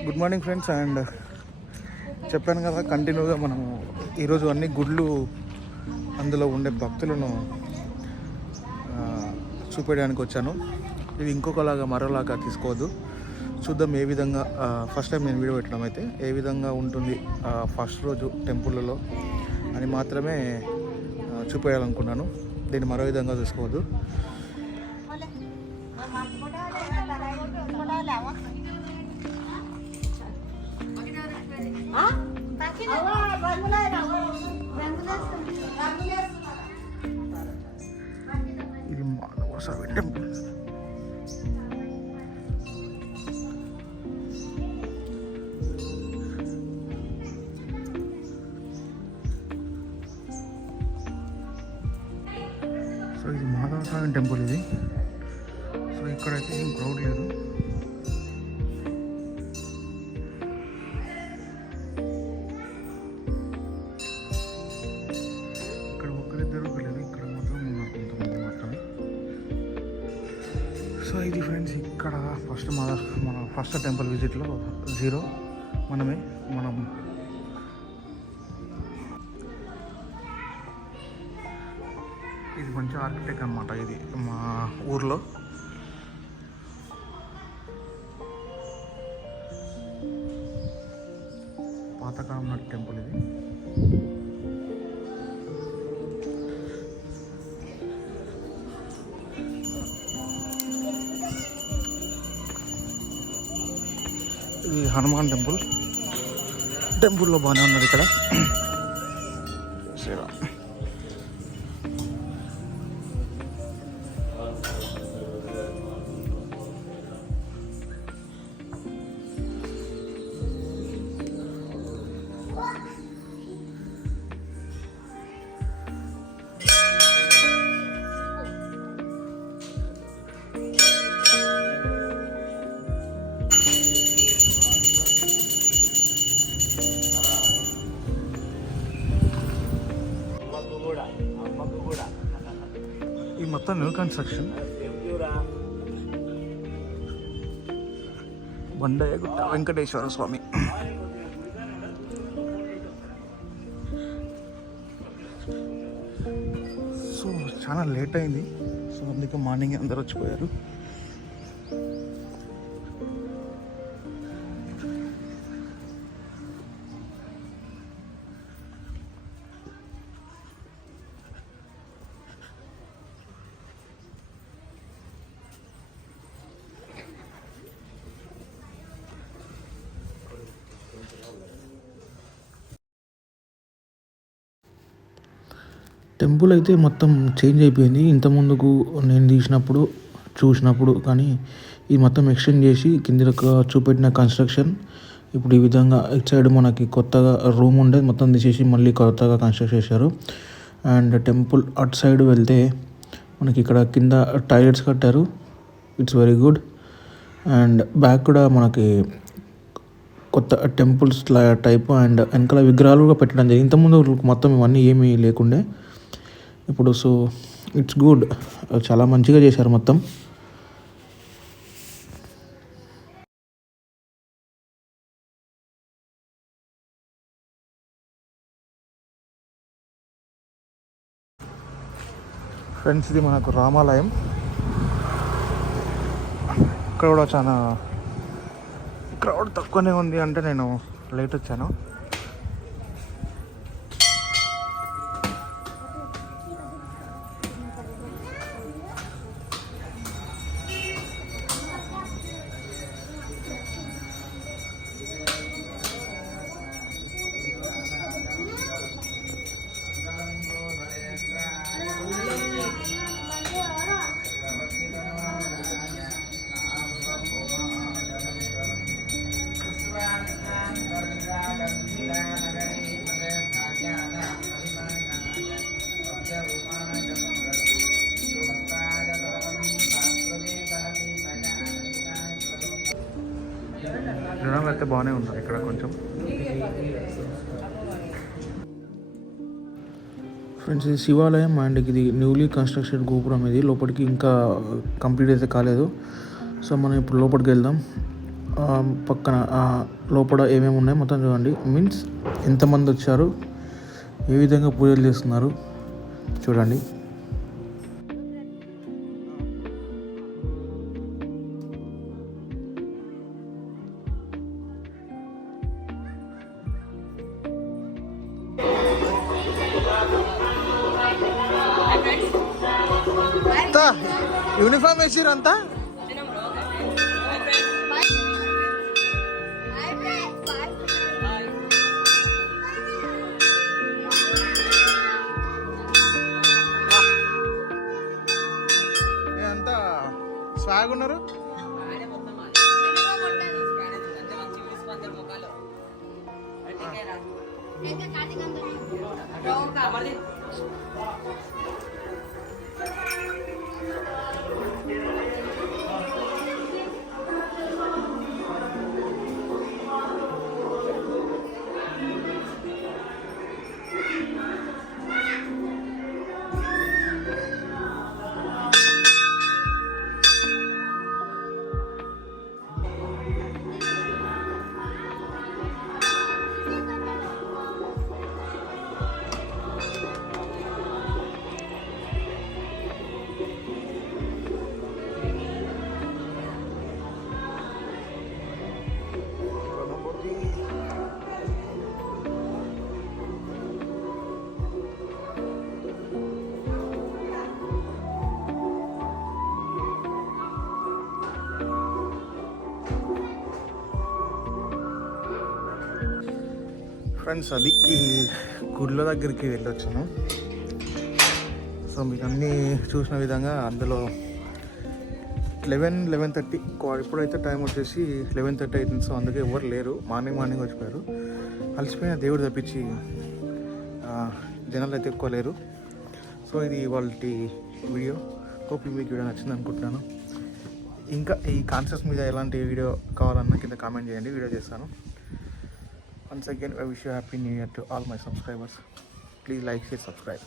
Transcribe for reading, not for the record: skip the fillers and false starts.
Good morning friends. And చెప్పాను కదా, కంటిన్యూగా మనము ఈరోజు అన్ని గుడ్లు అందులో ఉండే భక్తులను చూపించడానికి వచ్చాను. ఇది ఇంకొకలాగా మరోలాగా తీసుకోవద్దు. చూద్దాం ఏ విధంగా. ఫస్ట్ టైం నేను వీడియో పెట్టడం అయితే ఏ విధంగా ఉంటుంది ఫస్ట్ రోజు టెంపుల్లో అని మాత్రమే చూపించాలనుకున్నాను. దీన్ని మరో విధంగా చూసుకోవద్దు. ఇది మానవసామి టెంపుల్. సో ఇది మాధవస్వామి టెంపుల్ ఇది. సో ఇక్కడైతే ఏం క్రౌడ్ లేదు. ఇక్కడ ఒకరిద్దరు లేదు, ఇక్కడ మాత్రం ఉన్నారు కొంతమంది మాత్రమే. సో ఇది ఫ్రెండ్స్, ఇక్కడ మన ఫస్ట్ టెంపుల్ విజిట్లో 0 మనం ఇది మంచి ఆర్కిటెక్ట్ అనమాట. ఇది మా ఊర్లో పాతకాలం నాటి టెంపుల్ ఇది. ఇది హనుమాన్ టెంపుల్లో బాగానే ఉన్నది ఇక్కడ. శ్రీరామ్. ఈ మొత్తం న్యూ కన్స్ట్రక్షన్. బండయ్యగుట్ట వెంకటేశ్వర స్వామి. సో చాలా లేట్ అయింది. సో అందుకే మార్నింగ్ అందరు వచ్చిపోయారు. టెంపుల్ అయితే మొత్తం చేంజ్ అయిపోయింది. ఇంతకుముందుకు నేను చూసినప్పుడు కానీ ఇది మొత్తం ఎక్స్టెండ్ చేసి కింద చూపెట్టిన కన్స్ట్రక్షన్ ఇప్పుడు ఈ విధంగా. ఇటు సైడ్ మనకి కొత్తగా రూమ్ ఉండేది మొత్తం తీసేసి మళ్ళీ కొత్తగా కన్స్ట్రక్ట్ చేశారు. అండ్ టెంపుల్ అటు సైడ్ వెళ్తే మనకి ఇక్కడ కింద టాయిలెట్స్ కట్టారు. It's very good. And back కూడా మనకి కొత్త టెంపుల్స్ టైప్ అండ్ వెనకాల విగ్రహాలు కూడా పెట్టడం జరిగింది. ఇంతకుముందు మొత్తం ఇవన్నీ ఏమీ లేకుండే ఇప్పుడు. సో ఇట్స్ గుడ్, చాలా మంచిగా చేశారు మొత్తం. ఫ్రెండ్స్, ఇది మనకు రామాలయం. ఇక్కడ కూడా చాలా క్రౌడ్ తక్కువనే ఉంది. అంటే నేను లేట్ వచ్చాను. జనాలు అయితే బాగానే ఉన్నారు ఇక్కడ కొంచెం. ఫ్రెండ్స్, ఇది శివాలయం అండ్ ఇది న్యూలీ కన్స్ట్రక్టెడ్ గోపురం. ఇది లోపలికి ఇంకా కంప్లీట్ అయితే కాలేదు. సో మనం ఇప్పుడు లోపలికి వెళ్దాం. పక్కన లోపల ఏమేమి ఉన్నాయో మొత్తం చూడండి. మీన్స్ ఎంతమంది వచ్చారు, ఏ విధంగా పూజలు చేస్తున్నారు చూడండి. యూనిఫామ్ వేసారు అంతా. అంతా స్వాగ్ ఉన్నారు. ఫ్రెండ్స్, అది ఈ గుళ్ళ దగ్గరికి వెళ్ళొచ్చాను. సో మీకు అన్నీ చూసిన విధంగా అందులో 11:30 ఇప్పుడైతే టైం వచ్చేసి 11:30 అవుతుంది. సో అందుకే ఎవరు లేరు. మార్నింగ్ వచ్చిపోయారు. అలసిపోయిన దేవుడు తప్పించి జనాలు అయితే ఎక్కువ లేరు. సో ఇది వాళ్ళ వీడియో. హోప్ మీకు వీడియో నచ్చింది అనుకుంటున్నాను. ఇంకా ఈ కాన్సెప్ట్స్ మీద ఎలాంటి వీడియో కావాలన్నా కింద కామెంట్ చేయండి, వీడియో చేస్తాను. Once again, I wish you a happy new year to all my subscribers. Please like, share, subscribe.